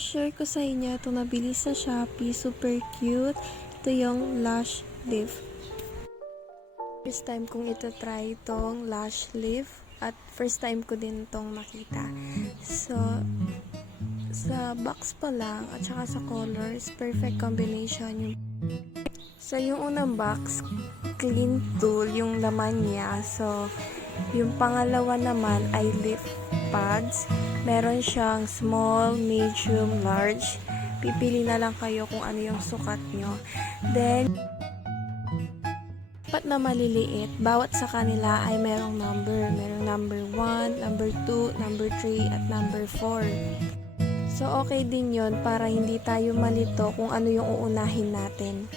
share ko sa inyo itong nabili sa Shopee. Super cute. Ito yung Lash Lift. First time kong ito try itong Lash Lift. At first time ko din itong makita. So, sa box pa lang at saka sa colors, perfect combination. So, yung unang box, clean tool yung laman niya. So, yung pangalawa naman ay lift pads. Meron siyang small, medium, large. Pipili na lang kayo kung ano yung sukat nyo. Then, apat na maliliit. Bawat sa kanila ay merong number. Merong number 1, number 2, number 3, at number 4. So, okay din yon para hindi tayo malito kung ano yung uunahin natin.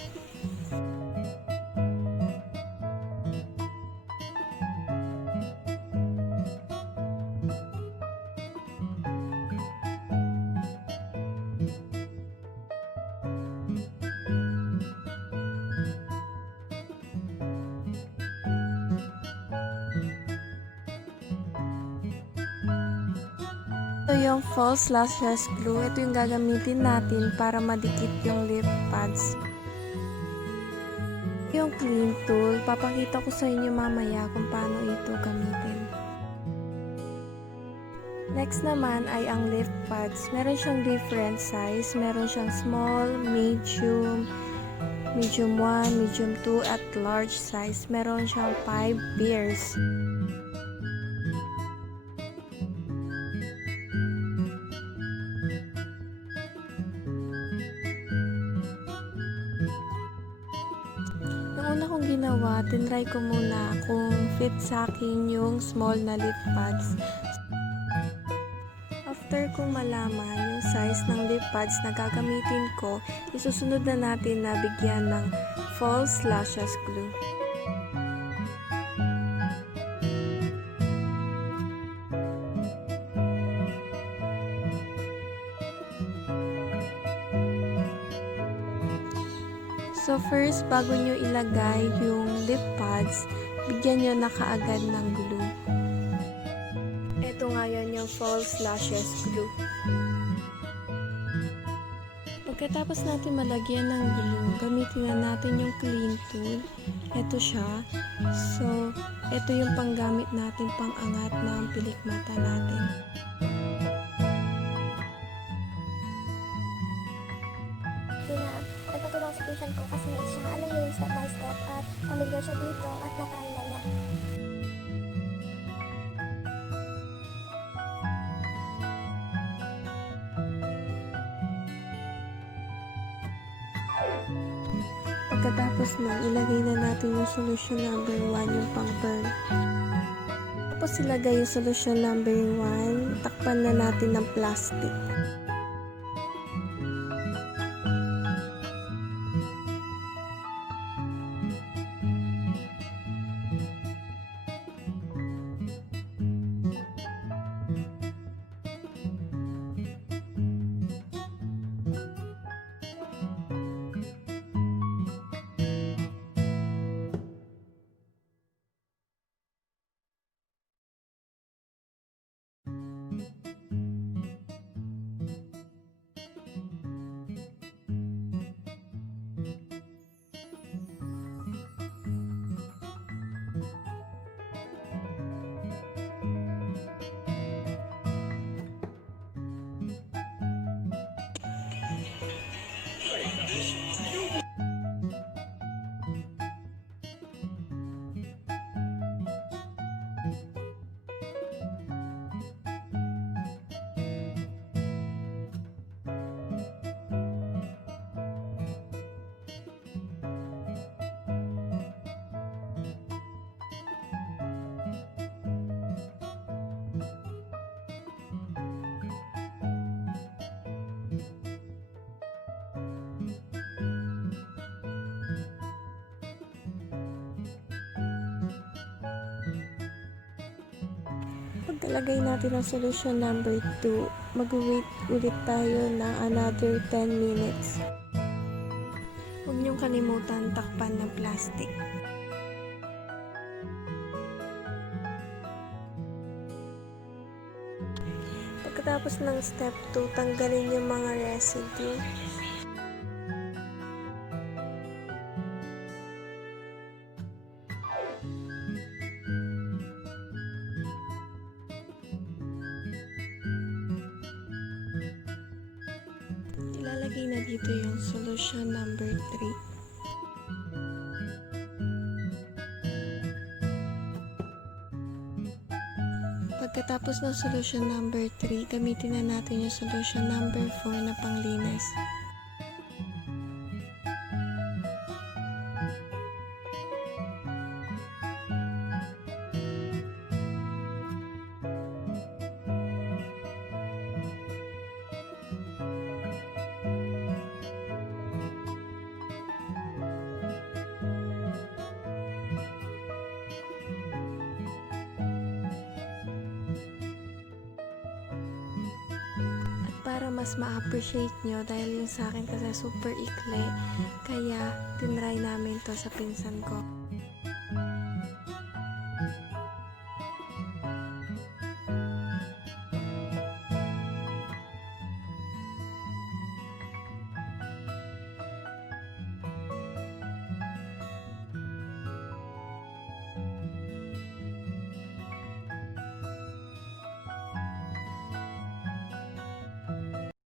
Ito yung false lashes glue. Ito yung gagamitin natin para madikit yung lip pads. Yung clean tool, papakita ko sa inyo mamaya kung paano ito gamitin. Next naman ay ang lip pads. Meron siyang different size. Meron siyang small, medium, medium 1, medium 2, at large size. Meron siyang 5 pairs. Yung una kong ginawa, tinry ko muna kung fit sa akin yung small na lip pads. After kong malaman yung size ng lip pads na gagamitin ko, isusunod na natin na bigyan ng false lashes glue. So first, bago nyo ilagay yung lip pads, bigyan nyo na kaagad ng glue. Ito nga yun yung false lashes glue. Pagkatapos natin malagyan ng glue, gamitin na natin yung clean tool. Ito siya. So, ito yung panggamit natin pang-angat ng pilik mata natin. Nagpatulong si patient ko kasi siya alam yung step by step at familiar siya dito at natry na niya. Pagkatapos nun, ilagay na natin yung solution number 1, yung pang-burn. Tapos ilagay yung solution number 1, takpan na natin ng plastic. Pagkalagay natin ang solution number 2, mag-wait ulit tayo ng another 10 minutes. Huwag niyong kalimutan takpan ng plastic. Pagkatapos ng step 2, tanggalin yung mga residue. Ilalagay na dito yung solution number 3. Pagkatapos ng solution number 3, gamitin na natin yung solution number 4 na panglinis. Para mas ma-appreciate nyo, dahil yung sa akin kasi super ikli, kaya tinry namin to sa pinsan ko.